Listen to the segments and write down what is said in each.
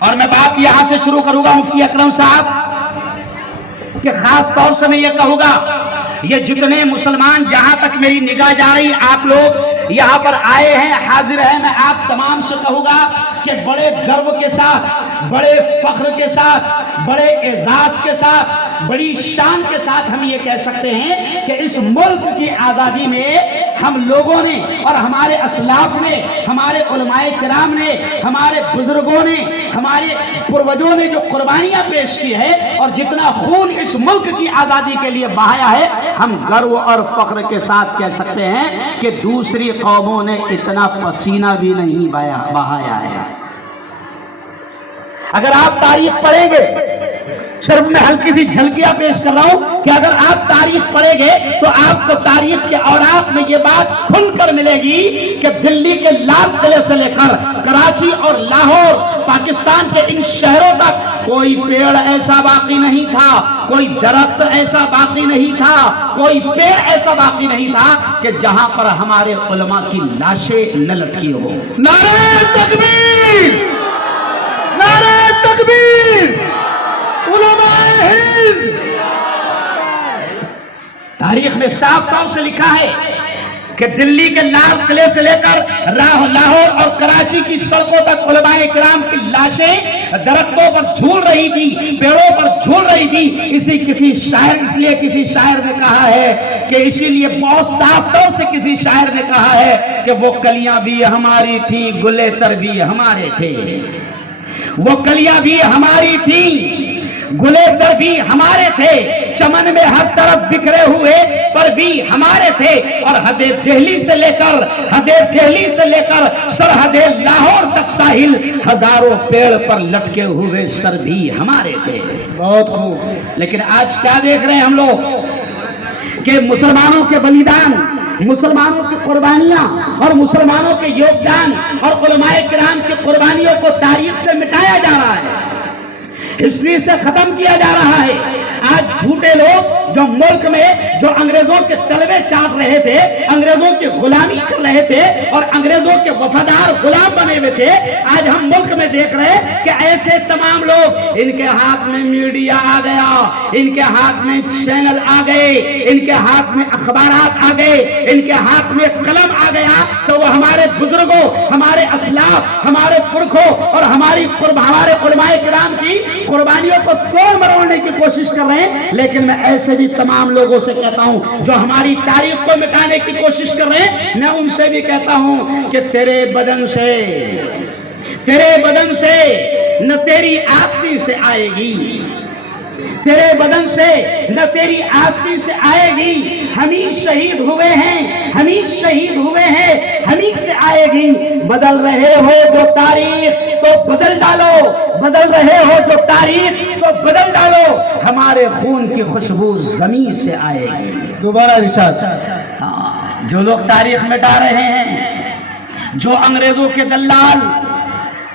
اور میں بات یہاں سے شروع کروں گا مفتی اکرم صاحب کہ خاص طور سے میں یہ کہوں گا، یہ جتنے مسلمان جہاں تک میری نگاہ جا رہی، آپ لوگ یہاں پر آئے ہیں، حاضر ہیں، میں آپ تمام سے کہوں گا کہ بڑے گرو کے ساتھ، بڑے فخر کے ساتھ، بڑے اعزاز کے ساتھ، بڑی شان کے ساتھ ہم یہ کہہ سکتے ہیں کہ اس ملک کی آزادی میں ہم لوگوں نے اور ہمارے اسلاف نے، ہمارے علماء کرام نے، ہمارے بزرگوں نے، ہمارے پروجوں نے جو قربانیاں پیش کی ہے اور جتنا خون اس ملک کی آزادی کے لیے بہایا ہے، ہم گرو اور فخر کے ساتھ کہہ سکتے ہیں کہ دوسری قوموں نے اتنا پسینہ بھی نہیں بہایا ہے۔ اگر آپ تاریخ پڑھیں گے، صرف میں ہلکی سی جھلکیاں پیش کر رہا ہوں کہ اگر آپ تاریخ پڑھیں گے تو آپ کو تاریخ کے اوراق میں یہ بات کھل کر ملے گی کہ دلی کے لال قلعے سے لے کر کراچی اور لاہور، پاکستان کے ان شہروں تک کوئی پیڑ ایسا باقی نہیں تھا، کوئی درخت ایسا باقی نہیں تھا، کوئی پیڑ ایسا باقی نہیں تھا کہ جہاں پر ہمارے علماء کی لاشیں نہ لٹکی ہو۔ نعرہ تکبیر، نعرہ تکبیر، علماء ہند۔ تاریخ میں صاف طور سے لکھا ہے کہ دلی کے لال قلعے سے لے کر لاہور اور کراچی کی سڑکوں تک علماء کرام کی لاشیں درختوں پر جھول رہی تھی، پیڑوں پر جھول رہی تھی۔ اس لیے کسی شاعر نے کہا ہے کہ اسی لیے بہت صاف طور سے کسی شاعر نے کہا ہے کہ وہ کلیاں بھی ہماری تھیں، گلے تر بھی ہمارے تھے۔ وہ کلیاں بھی ہماری تھیں، گلے تر بھی ہمارے تھے، چمن میں ہر طرف بکھرے ہوئے پر بھی ہمارے تھے، اور حد دہلی سے لے کر سرحد لاہور تک ساحل ہزاروں پیڑ پر لٹکے ہوئے سر بھی ہمارے تھے۔ بہت خوب۔ لیکن آج کیا دیکھ رہے ہیں ہم لوگ کہ مسلمانوں کے بلیدان، مسلمانوں کی قربانیاں اور مسلمانوں کے یوگدان اور علماء کرام کی قربانیوں کو تاریخ سے مٹایا جا رہا ہے، ہسٹری سے ختم کیا جا رہا ہے۔ آج جھوٹے لوگ جو ملک میں جو انگریزوں کے تلوے چاٹ رہے تھے، انگریزوں کی غلامی کر رہے تھے اور انگریزوں کے وفادار غلام بنے ہوئے تھے، آج ہم ملک میں دیکھ رہے ہیں کہ ایسے تمام لوگ، ان کے ہاتھ میں میڈیا آ گیا، ان کے ہاتھ میں چینل آ گئے، ان کے ہاتھ میں اخبارات آ گئے، ان کے ہاتھ میں قلم آ گیا، تو وہ ہمارے بزرگوں، ہمارے اسلاف، ہمارے پرکھوں اور ہمارے علماء کرام کی قربانیوں کو توڑ مروڑنے کی کوشش کر رہے ہیں۔ لیکن میں ایسے بھی تمام لوگوں سے کہتا ہوں جو ہماری تاریخ کو مٹانے کی کوشش کر رہے ہیں، میں ان سے بھی کہتا ہوں کہ تیرے بدن سے نہ تیری آستی سے آئے گی، تیرے بدن سے نہ تیری آستی سے آئے گی، ہم ہی شہید ہوئے ہیں، ہم ہی شہید ہوئے ہیں، ہم ہی سے آئے گی۔ بدل رہے ہو جو تاریخ تو بدل ڈالو، بدل رہے ہو جو تاریخ تو بدل ڈالو، ہمارے خون کی خوشبو زمین سے آئے گی۔ دوبارہ ارشاد۔ جو لوگ تاریخ مٹا رہے ہیں، جو انگریزوں کے دلال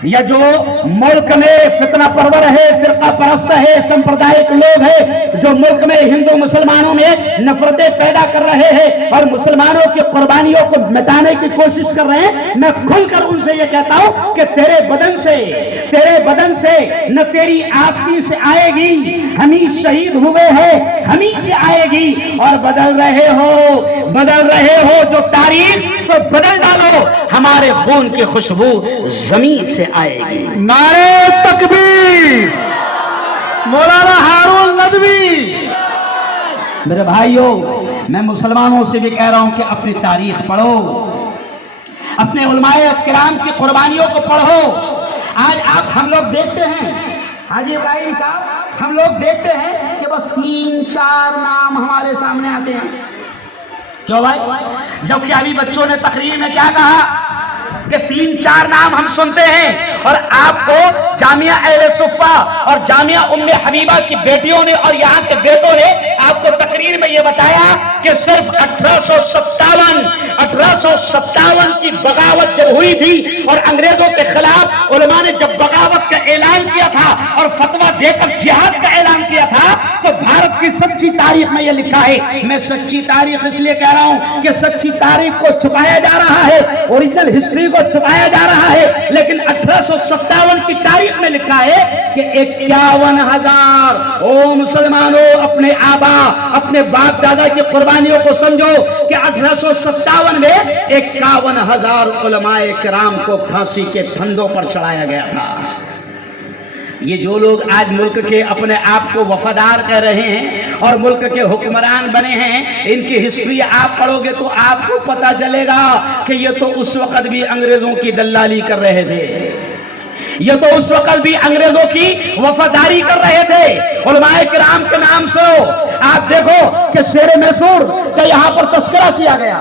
یا جو ملک میں فتنہ پرور ہے، فرقہ پرست ہے، سمپردائک لوگ ہیں، جو ملک میں ہندو مسلمانوں میں نفرتیں پیدا کر رہے ہیں اور مسلمانوں کی قربانیوں کو مٹانے کی کوشش کر رہے ہیں، میں کھل کر ان سے یہ کہتا ہوں کہ تیرے بدن سے نہ تیری آستی سے آئے گی، ہم ہی شہید ہوئے ہیں، ہم ہی سے آئے گی، اور بدل رہے ہو جو تاریخ تو بدل ڈالو، ہمارے خون کی خوشبو زمین سے آئے گی۔ نعرہ تکبیر، مولانا ہارون ندوی۔ میرے بھائیوں، میں مسلمانوں سے بھی کہہ رہا ہوں کہ اپنی تاریخ پڑھو، اپنے علماء کرام کی قربانیوں کو پڑھو۔ آج ہم لوگ دیکھتے ہیں، حاجی ابراہیم صاحب، ہم لوگ دیکھتے ہیں کہ بس 3-4 نام ہمارے سامنے آتے ہیں۔ کیوں بھائی؟ جبکہ ابھی بچوں نے تقریر میں کیا کہا کہ 3-4 نام ہم سنتے ہیں، اور آپ کو جامعہ اہل صفہ اور جامعہ ام حبیبہ کی بیٹیوں نے اور یہاں کے بیٹوں نے آپ کو تقریر میں یہ بتایا کہ صرف 1857 کی بغاوت جب ہوئی تھی اور انگریزوں کے خلاف علماء نے جب بغاوت کا اعلان کیا تھا اور فتویٰ دے کر جہاد کا اعلان کیا تھا تو بھارت کی سچی تاریخ میں یہ لکھا ہے. میں سچی تاریخ اس لیے کہہ رہا ہوں کہ سچی تاریخ کو چھپایا جا رہا ہے, اوریجنل ہسٹری کو چھپایا جا رہا ہے, لیکن 1857 کی تاریخ میں لکھا ہے کہ 51,000. او مسلمانوں, اپنے آبا اپنے باپ دادا کی قربانیوں کو سمجھو کہ 1857 میں 51,000 علماء کرام کو پھانسی کے پھندوں پر چڑھایا گیا تھا. یہ جو لوگ آج ملک کے اپنے آپ کو وفادار کہہ رہے ہیں اور ملک کے حکمران بنے ہیں, ان کی ہسٹری آپ پڑھو گے تو آپ کو پتا چلے گا کہ یہ تو اس وقت بھی انگریزوں کی دلالی کر رہے تھے, یہ تو اس وقت بھی انگریزوں کی وفاداری کر رہے تھے. علماء کرام کے نام سے آپ دیکھو کہ شیر میسور کا یہاں پر تذکرہ کیا گیا,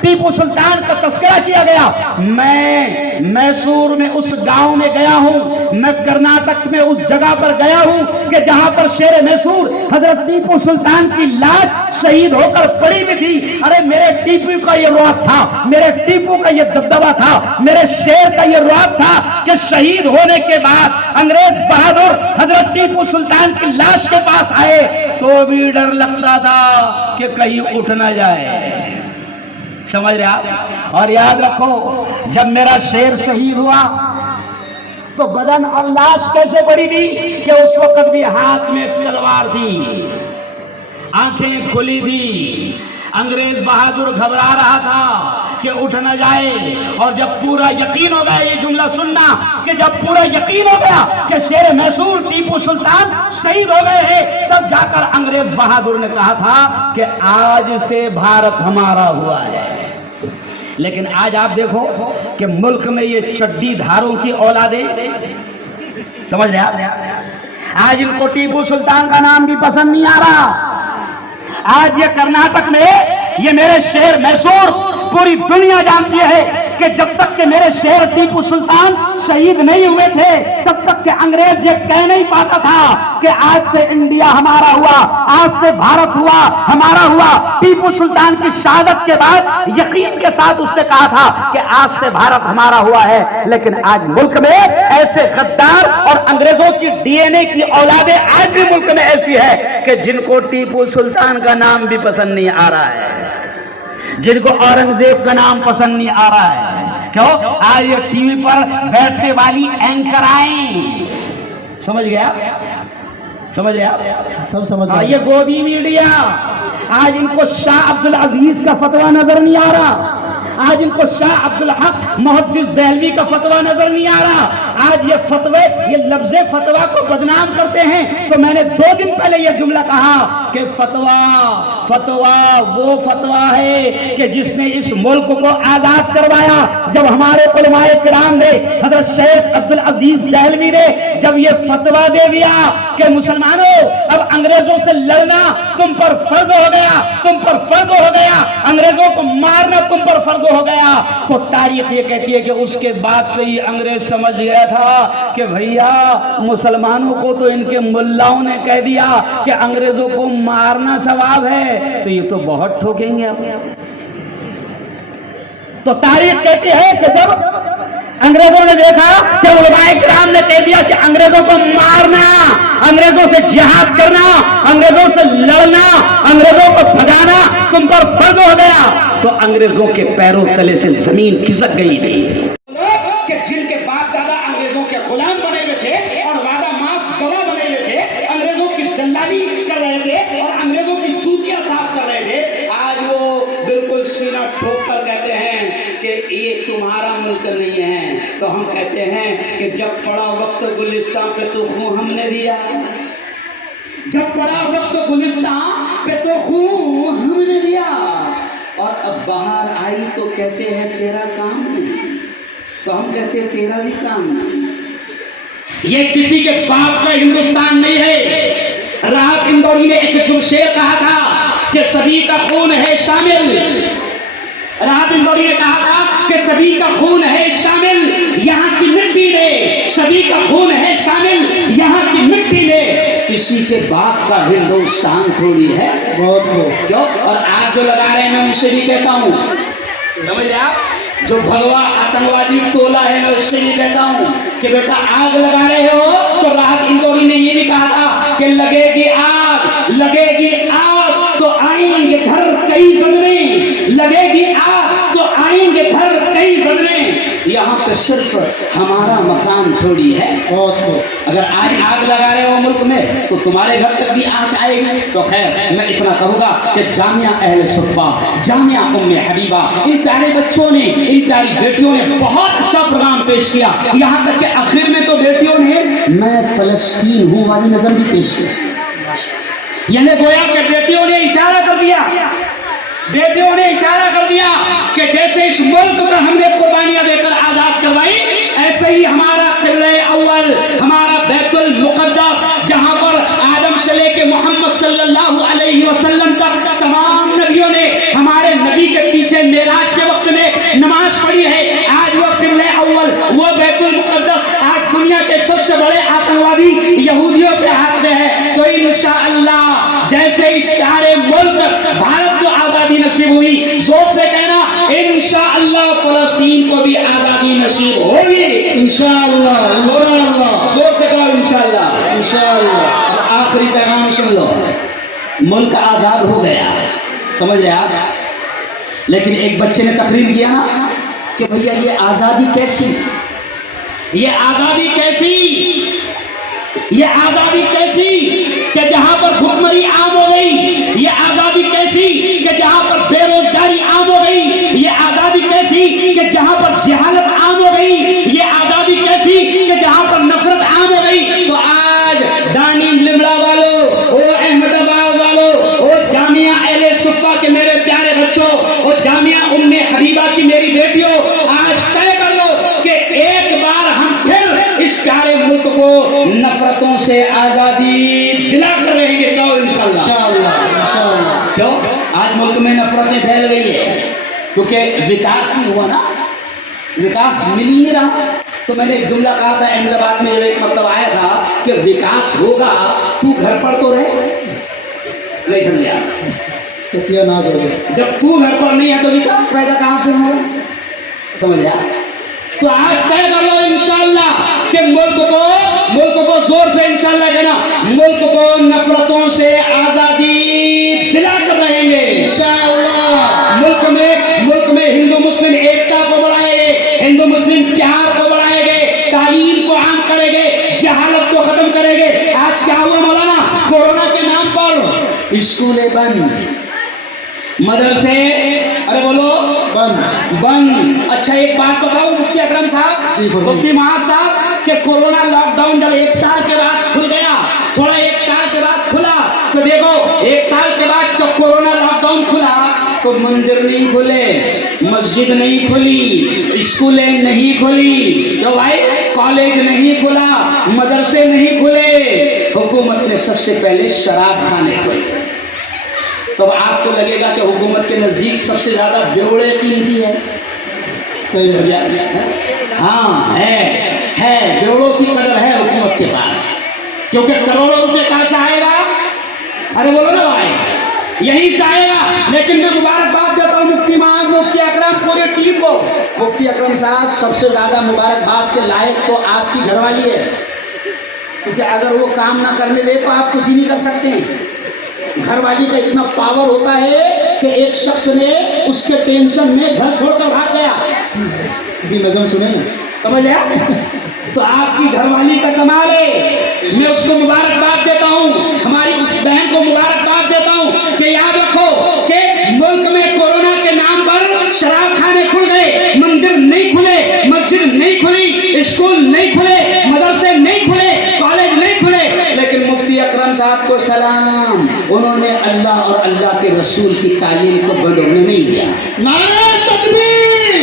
ٹیپو سلطان کا تذکرہ کیا گیا. میں میسور میں اس گاؤں میں گیا ہوں, میں کرناٹک میں اس جگہ پر گیا ہوں کہ جہاں پر شیر میسور حضرت ٹیپو سلطان کی لاش شہید ہو کر پڑی ہوئی تھی. ارے میرے ٹیپو کا یہ رعب تھا, میرے ٹیپو کا یہ دبدبا تھا, میرے شیر کا یہ رعب تھا کہ شہید ہونے کے بعد انگریز بہادر حضرت ٹیپو سلطان کی لاش کے پاس آئے تو بھی ڈر لگتا تھا کہ کہیں اٹھ نہ جائے. سمجھ رہے آپ؟ اور یاد رکھو جب میرا شیر شہید ہوا تو بدن اور لاش کیسے پڑی تھی کہ اس وقت بھی ہاتھ میں تلوار تھی, آنکھیں کھلی تھی. انگریز بہادر گھبرا رہا تھا کہ اٹھ نہ جائے, اور جب پورا یقین ہو گیا, یہ جملہ سننا, کہ جب پورا یقین ہو گیا کہ شیر میسور ٹیپو سلطان شہید ہو گئے ہیں, تب جا کر انگریز بہادر نے کہا تھا کہ آج سے بھارت ہمارا ہوا ہے. لیکن آج آپ دیکھو کہ ملک میں یہ چڈی دھاروں کی اولادیں, سمجھ رہے آپ, آج ان کو ٹیپو سلطان کا نام بھی پسند نہیں آ رہا. آج یہ کرناٹک میں یہ میرے شیر میسور پوری دنیا جانتی ہے کہ جب تک کہ میرے شیر ٹیپو سلطان شہید نہیں ہوئے تھے تب تک کہ انگریز یہ کہہ نہیں پاتا تھا کہ آج سے انڈیا ہمارا ہوا, آج سے بھارت ہوا ہمارا ہوا. ٹیپو سلطان کی شہادت کے بعد یقین کے ساتھ اس نے کہا تھا کہ آج سے بھارت ہمارا ہوا ہے. لیکن آج ملک میں ایسے غدار اور انگریزوں کی ڈی این اے کی اولادیں آج بھی ملک میں ایسی ہے کہ جن کو ٹیپو سلطان کا نام بھی پسند نہیں آ رہا ہے, جن کو اورنگزیب کا نام پسند نہیں آ رہا ہے. کیوں؟ آج یہ ٹی وی پر بیٹھنے والی اینکر آئیں, سمجھ گیا, سمجھ گیا, سب سمجھ گئے. یہ گودی میڈیا, آج ان کو شاہ عبدالعزیز کا فتویٰ نظر نہیں آ رہا, آج ان کو شاہ عبدالحق محدث دہلوی کا فتویٰ نظر نہیں آ رہا. آج یہ فتوے, یہ لفظ فتویٰ کو بدنام کرتے ہیں. تو میں نے 2 دن پہلے یہ جملہ کہا کہ فتویٰ وہ فتویٰ ہے کہ جس نے اس ملک کو آزاد کروایا. جب ہمارے علماء کرام نے, حضرت شیخ عبدالعزیز دہلوی نے جب یہ فتویٰ دے دیا کہ مسلمانوں اب انگریزوں سے لڑنا تم پر فرض ہو گیا, تم پر فرض ہو گیا, انگریزوں کو مارنا تم پر فرض ہو گیا, تو تاریخ یہ کہتی ہے کہ اس کے بعد سے ہی انگریز سمجھ گیا تھا کہ بھیا مسلمانوں کو تو ان کے ملاؤں نے کہہ دیا کہ انگریزوں کو مارنا ثواب ہے, تو یہ تو بہت ٹھوکیں گے. تو تاریخ کہتی ہے کہ جب انگریزوں نے دیکھا کہ علماء کرام نے کہہ دیا کہ انگریزوں کو مارنا, انگریزوں سے جہاد کرنا, انگریزوں سے لڑنا, انگریزوں کو بھگانا تم پر فرض ہو گیا, تو انگریزوں کے پیروں تلے سے زمین کھسک گئی تھی. کہ جن کے باپ دادا انگریزوں کے غلام بنے ہوئے تھے اور وعدہ معاف گواہ بنے ہوئے تھے, انگریزوں کی دلالی کر رہے تھے اور انگریزوں کی چوتیاں صاف کر رہے تھے, آج وہ بالکل سینہ ٹھوک کر کہتے ہیں کہ یہ تمہارا ملک نہیں ہے. تو ہم کہتے ہیں کہ جب پڑا وقت گلستان پہ تو خون ہم نے دیا, جب پڑا وقت گلستان پہ تو خون ہم نے دیا, اور اب باہر آئی تو کیسے ہے تیرا کام نہیں, تو ہم کہتے ہیں تیرا بھی کام نہیں. یہ کسی کے باپ کا ہندوستان نہیں ہے. راحت اندوری نے ایک شعر کہا تھا کہ سبھی کا خون ہے شامل, راحت اندوری نے کہا تھا کہ سبھی کا خون ہے شامل یہاں کی مٹی میں, سبھی کا خون ہے شامل یہاں کی مٹی میں, किसी के बाप का हिंदुस्तान थोड़ी है। बहुत खूब। क्यों? और आप जो लगा रहे हैं मैं उनसे भी कहता हूँ, समझ आप, जो भगवा आतंकवादी टोला है मैं उससे भी कहता हूँ कि बेटा आग लगा रहे हो तो राहत इंदौरी ने ये भी कहा था कि लगेगी आग तो आएंगे घर कई सदमे, लगेगी आग तो आएंगे घर कई सदमे। यहाँ पे सिर्फ हमारा मकान थोड़ी है। बहुत खूब। अगर आज आग लगा रहे हो मुल्क में तो तुम्हारे घर तक भी आग आएगी। तो खैर मैं इतना कहूँगा कि जामिया अहले सुफ़ा, जामिया उम्मे हबीबा, इन प्यारे बच्चों ने, इन प्यारी बेटियों ने बहुत अच्छा प्रोग्राम पेश किया। यहाँ तक कि आखिर में तो बेटियों ने मैं फलस्तीन हूँ वाली नज़म भी पेश की। यानी गोया कि बेटियों ने इशारा कर दिया, बेटियों ने इशारा कर दिया कि जैसे इस मुल्क पर हमने कुर्बानियां देकर आजाद करवाई, ऐसे ही हमारा क़िबला अव्वल, हमारा बैतुल मुक़द्दस, जहां पर आदम से लेके मोहम्मद सल्लल्लाहु अलैहि वसल्लम तक तमाम नबियों ने हमारे नबी के पीछे मेराज के वक्त में नमाज पढ़ी है। आज वो क़िबला अव्वल, वो बैतुल मुक़द्दस आज दुनिया के सबसे बड़े आतंकवादी यहूदियों के हाथ में है। तो इंशाअल्लाह जैसे इस प्यारे मुल्क भारत को आजादी नसीब हुई, जोर से कहना इंशाअल्लाह फलस्तीन को भी आजादी नसीब होगी। इंशाअल्लाह, इंशाअल्लाह, जोर से कहो इंशाअल्लाह, इंशाअल्लाह। अब आखिरी पैगाम सुन लो, मुल्क आजाद हो गया, समझ रहे आप, लेकिन एक बच्चे ने तकरीर किया ना कि भैया ये आजादी कैसी, ये आजादी कैसी, ये आजादी कैसी कि जहां पर भुखमरी आम हो गई, ये आजादी कैसी कि जहां पर बेरोजगारी आम हो गई, ये आजादी कैसी कि जहां पर जहालत आम हो गई, ये आजादी कैसी कि जहां पर नफरत आम हो गई। तो आज दानी लिमड़ा वालों, ओ अहमदाबाद वालों, ओ जामिया अहले सुफ़ा के मेरे प्यारे बच्चों, ओ जामिया उम्मे हबीबा की मेरी बेटियों, आज तय कर लो कि एक बार हम फिर इस प्यारे मुल्क को नफरतों से आजादी दिलाकर रहेंगे। क्यों? इंशाअल्लाह, इंशाअल्लाह। क्यों? आज मुल्क में नफरतें फैल गई है क्योंकि विकास नहीं हुआ ना, विकास मिल ही नहीं रहा। तो मैंने एक जुमला कहा था अहमदाबाद में, एक मतलब आया था कि विकास होगा तू घर पर तो रहे, नहीं समझे आप, सत्यानाश हो गया। जब तू घर पर नहीं है तो विकास पैदा कहां से होगा, समझ आप। तो आज तय कर लो इंशाअल्लाह कि मुल्क को जोर से इंशाअल्लाह कहना, मुल्क को नफरतों से आजादी दिलाकर रहेंगे इंशाअल्लाह। मुल्क में हिंदू मुस्लिम एकता को बढ़ाएंगे, हिंदू मुस्लिम प्यार को बढ़ाएंगे, तालीम को आम करेंगे, जहालत को खत्म करेंगे। आज क्या हुआ मौलाना, कोरोना के नाम पर स्कूलें बंद, मदरसे अरे बोलो बंद। अच्छा एक बात बताओ मुफ्ती अकरम साहब, मुफ्ती महाज साहब, कि कोरोना लॉकडाउन जब एक साल के बाद खुल गया, थोड़ा एक साल के बाद खुला, तो देखो एक साल के बाद जब कोरोना लॉकडाउन खुला तो मंदिर नहीं खुले, मस्जिद नहीं खुली, स्कूलें नहीं खुली, तो भाई कॉलेज नहीं खुला, मदरसे नहीं खुले, हुकूमत ने सबसे पहले शराब खाने खोले। तो आपको लगेगा कि हुकूमत के नजदीक सबसे ज्यादा बेवड़े कीमती है, सही है। हाँ है बेवड़ों की कदर है हुकूमत के पास, क्योंकि करोड़ों रुपए कहां से आएगा, अरे बोलो ना भाई, यहीं से आएगा। लेकिन मैं मुबारकबाद देता हूँ मुफ्ती महाज, मुफ्ती अकरम, पूरी टीम को। मुफ्ती अकरम साहब सबसे ज्यादा मुबारकबाद के लायक तो आपकी घरवाली है, क्योंकि अगर वो काम ना करने दे तो आप कुछ ही नहीं कर सकते हैं। घरवाली का इतना पावर होता है कि एक शख्स ने उसके टेंशन में घर छोड़कर भाग गया, भी नजम सुने ना, समझ लिया। तो आपकी घरवाली का कमाल है, मैं उसको मुबारकबाद देता हूँ, हमारी उस बहन को मुबारकबाद देता हूँ कि याद रखो कि मुल्क में कोरोना के नाम पर शराब खाने खुल गए, मंदिर नहीं खुले, मस्जिद नहीं खुली, स्कूल नहीं खुले, मदरसे नहीं खुले, कॉलेज नहीं खुले, लेकिन मुफ्ती अकरम साहब को सलाम, उन्होंने अल्लाह और अल्लाह के रसूल की तालीम को बंद होने नहीं दिया। नारे तकबीर,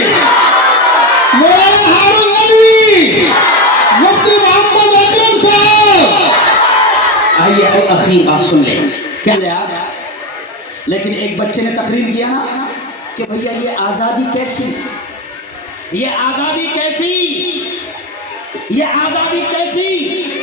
मौलाना हारून नदवी, मुफ्ती मोहम्मद अकरम साहब। आइए आखिरी बात सुन लें, क्या आप, लेकिन एक बच्चे ने तकरीर किया ना कि भैया ये आजादी कैसी, ये आजादी कैसी, ये आजादी कैसी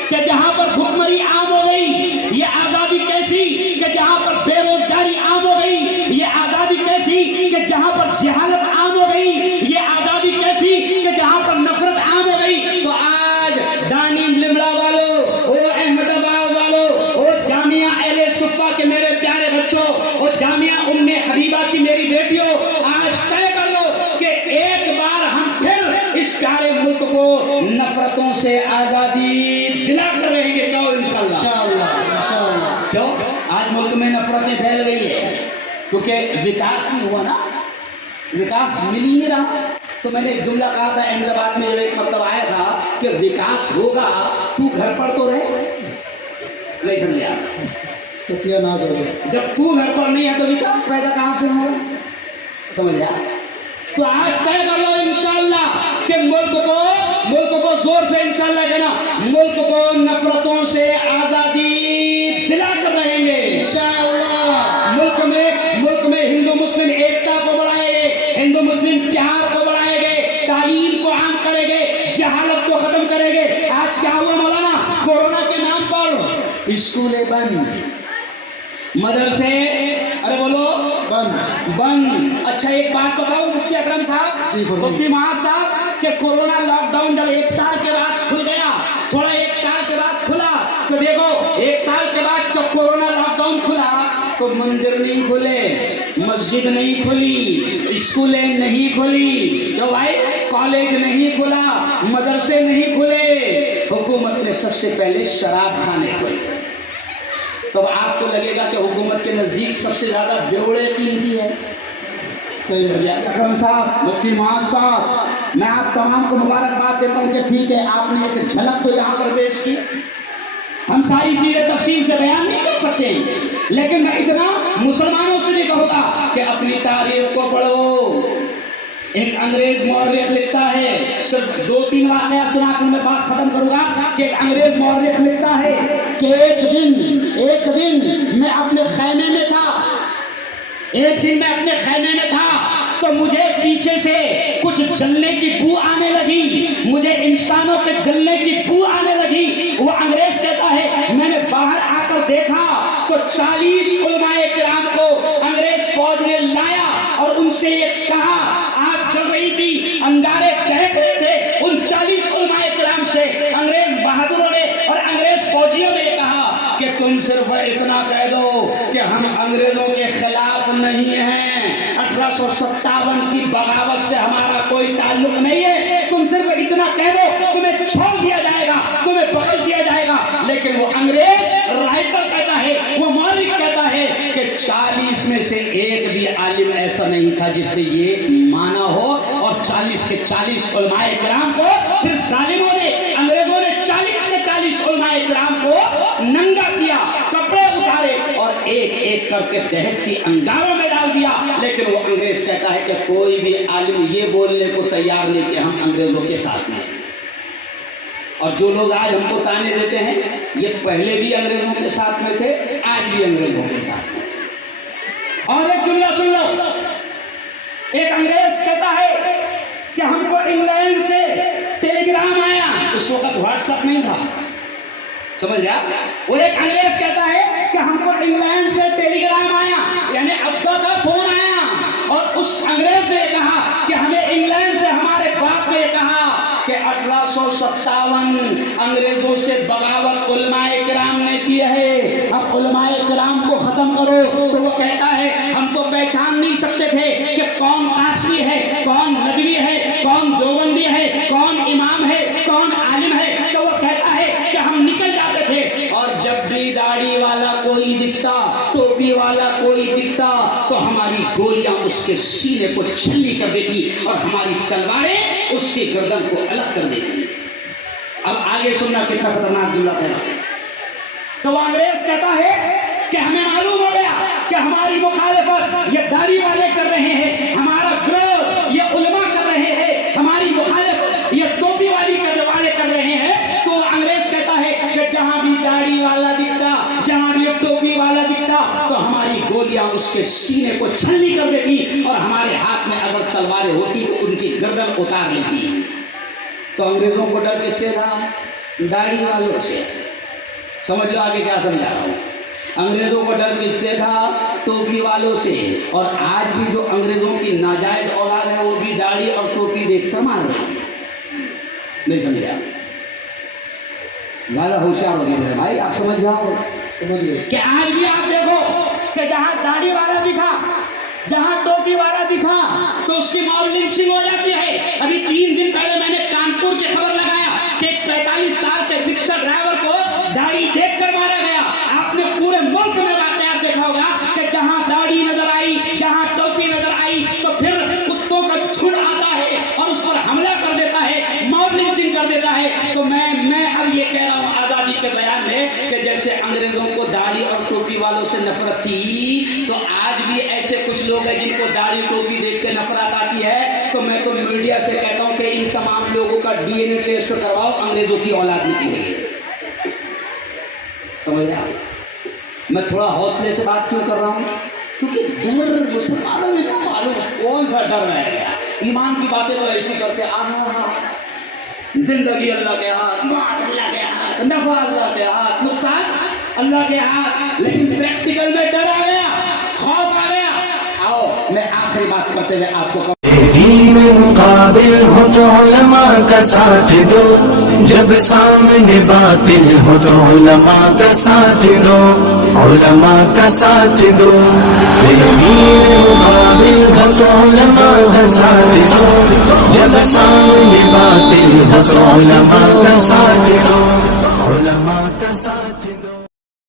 कि जहां पर पर भुखमरी आम हो गई, ये आजादी कैसी कि जहां पर बेरोजगारी आम हो गई, ये आजादी कैसी कि जहां पर जहालत आम हो गई, ये आजादी कैसी कि जहां पर नफरत आम हो गई। तो आज दानी लिमड़ा वालों, ओ अहमदाबाद वालों, ओ जामिया अहले सुफ़ा के मेरे प्यारे बच्चों, ओ जामिया उम्मे हबीबा की मेरी बेटियों, आज तय कर लो कि एक बार हम फिर इस प्यारे मुल्क को नफरतों से आजादी दिला कर रहेंगे। क्यों? इंशाअल्लाह। इंशाअल्लाह। क्यों? आज मुल्क में नफरतें फैल गई है क्योंकि विकास नहीं हुआ ना, विकास मिल ही नहीं रहा। तो मैंने एक जुमला कहा था अहमदाबाद में, एक मतलब आया था कि विकास होगा तू घर पर तो रहे, नहीं समझे आप? सत्यानाश हो गया। जब तू घर पर नहीं है तो विकास पैदा कहां से होगा? समझ लिया? तो आज तय कर लो इंशाअल्लाह कि मुल्क को जोर से इंशाअल्लाह कहना, मुल्क को नफरतों से आजादी दिला कर रहेंगे इंशाअल्लाह। मुल्क में हिंदू मुस्लिम एकता को बढ़ाएंगे, हिंदू मुस्लिम प्यार को बढ़ाएंगे, तालीम को आम करेंगे, जहालत को खत्म करेंगे। आज क्या हुआ मौलाना? कोरोना के नाम पर स्कूलें बंद, मदरसे अरे बोलो बंद। अच्छा एक बात बताओ मुफ्ती अकरम साहब, जी, बोलिए। मुफ्ती महाज साहब, कि कोरोना लॉकडाउन जब एक साल के बाद खुल गया, थोड़ा एक साल के बाद खुला, तो देखो एक साल के बाद जब कोरोना लॉकडाउन खुला तो मंदिर नहीं खुले, मस्जिद नहीं खुली, स्कूलें नहीं खुली, जो भाई कॉलेज नहीं खुला, मदरसे नहीं खुले, हुकूमत ने सबसे पहले शराब खाने खोले। तो आपको लगेगा कि हुकूमत के नजदीक सबसे ज्यादा बेवड़े कीमती है। सही है। अकरम साहब, मुफ्ती महाज साहब, मैं आप तमाम को मुबारकबाद देता हूँ कि ठीक है आपने एक झलक तो यहाँ पर पेश की। हम सारी चीजें तफसील से बयान नहीं कर सकते, लेकिन मैं इतना मुसलमानों से भी कहूँगा कि अपनी तारीख को पढ़ो। एक अंग्रेज मौर्य लिखता है, सिर्फ 2-3 वाक़या सुनाकर मैं बात खत्म करूंगा कि एक अंग्रेज मौर्य लिखता है कि एक दिन मैं अपने खैमे में था, तो मुझे पीछे से कुछ जलने की बू आने लगी, मुझे इंसानों के जलने की बू आने लगी। वो अंग्रेज कहता है मैंने बाहर आकर देखा तो 40 उलमाए किराम को अंग्रेज फौज ने लाया और उनसे ये कहा, आग जल रही थी, अंगारे दहक रहे थे, उन 40 उलमाए किराम से अंग्रेज बहादुरों ने और अंग्रेज फौजियों ने कहा कि तुम सिर्फ इतना कह दो कि हम अंग्रेजों के खिलाफ नहीं हैं, 1857 की बगावत से हमारा कोई ताल्लुक नहीं है, तुम सिर्फ इतना कह दो, तुम्हें छोड़ दिया जाएगा, तुम्हें पकड़ दिया जाएगा। लेकिन वो अंग्रेज राइटर कहता है, वो मौलिक कहता है कि 40 में से एक भी आलिम ऐसा नहीं था जिसने ये माना हो, और 40 के 40 उलमाए किराम को फिर जालिमों ने, अंग्रेजों ने 40 के 40 उलमाए किराम को नंगा किया, कपड़े उतारे और एक एक करके दहकती अंगारों में डाल दिया। लेकिन वो अंग्रेज कहता है कि कोई भी आलिम ये बोलने को तैयार नहीं कि हम अंग्रेजों के साथ में। और जो लोग आज हमको ताने देते हैं ये पहले भी अंग्रेजों के साथ में थे, आज भी अंग्रेजों के साथ में। और एक जुमला सुन लो, एक अंग्रेज कहता है कि हमको इंग्लैंड से टेलीग्राम आया, उस वक्त व्हाट्सएप नहीं था, समझ गया? वो एक अंग्रेज कहता है कि हमको इंग्लैंड से टेलीग्राम आया, यानी अब्बा का फोन आया, और उस अंग्रेज ने कहा कि हमें इंग्लैंड से हमारे बाप ने कहा कि 1857 अंग्रेजों से बगावत उलमाए किराम ने की है, अब उलमाए किराम को खत्म करो। तो वो कहता है हम तो पहचान नहीं सकते थे कि कौन काशी है, कौन नदवी है, कौन देवबंदी है, कौन इमाम है, कौन आलिम है। तो वो कहता है कि हम निकल जाते थे, और जब भी दाढ़ी वाला कोई दिखता, टोपी वाला कोई दिखता, तो हमारी गोलियां उसके सीने को छल्ली कर देती और हमारी तलवारें उसकी गर्दन को अलग कर देती। अब आगे सुनना कितना खतरनाक जुमला है। तो अंग्रेज कहता है कि हमें मालूम हो गया कि हमारी मुखालिफत ये दाढ़ी वाले कर रहे हैं, हमारा विरोध ये उलमा कर रहे हैं, हमारी मुखालिफत ये टोपी वाली करने वाले कर रहे हैं। तो अंग्रेज कहता है कि जहां भी दाढ़ी वाला दिखता, जहां भी टोपी वाला दिखता, तो हमारी गोलियां उसके सीने को छलनी कर देती, और हमारे हाथ में अगर तलवारें होती तो उनकी गर्दन उतार लेती। तो अंग्रेजों को डर किससे था? दाढ़ी वालों से। समझ लो आगे क्या समझा रहा हूँ। अंग्रेजों को डर किससे था? टोपी वालों से। और आज भी जो अंग्रेजों की नाजायज औलाद है वो भी दाढ़ी और टोपी देखकर मार रही है। नहीं समझा? ज्यादा होशियार हो गए भाई, आप समझ जाओ। समझ गए। कि आज भी आप देखो कि जहां दाढ़ी वाला दिखा, जहां टोपी वाला दिखा, तो उसकी मॉब लिंचिंग हो जाती है। अभी 3 दिन पहले मैंने कानपुर की खबर लगाया कि एक 45 साल के रिक्शा ड्राइवर को दाढ़ी देखकर मारा गया। आपने पूरे मुल्क में वाकयात देखा होगा कि जहां दाढ़ी नजर आई, जहां टोपी नजर आई, तो फिर कुत्तों का झुंड आता है और उस पर हमला कर देता है, मॉब लिंचिंग कर देता है। तो मैं अब ये कह रहा हूँ आजादी के बयान में कि जैसे अंग्रेजों को दाढ़ी और टोपी वालों से नफरत थी, तो आज भी ऐसे कुछ लोग हैं जिनको दाढ़ी टोपी देख के नफरत आती है। तो मैं तो मीडिया से कहता हूँ कि इन तमाम लोगों का DNA टेस्ट करवाओ, अंग्रेजों की औलाद निकली है। समझ रहे हैं? मैं थोड़ा हौसले से बात क्यों कर रहा हूँ? क्योंकि डर मुसलमानों में मालूम कौन सा डर रह गया। ईमान की बातें तो ऐसी करते जिंदगी अल्लाह के हाथ, माल अल्लाह के हाथ, नफा अल्लाह के हाथ, नुकसान अल्लाह के हाथ। लेकिन प्रैक्टिकल में डर आ गया, खौफ आ गया। आओ मैं आखिरी बात करते हुए आपको दीन मुकाबिल हो तो उलमा का साथ दो, जब सामने बातिल हो तो उलमा का साथ दो, उलमा का साथ दो। दीन मुकाबिल हो तो उलमा का साथ दो, जब सामने बातिल हो तो उलमा का साथ दो, उलमा का साथ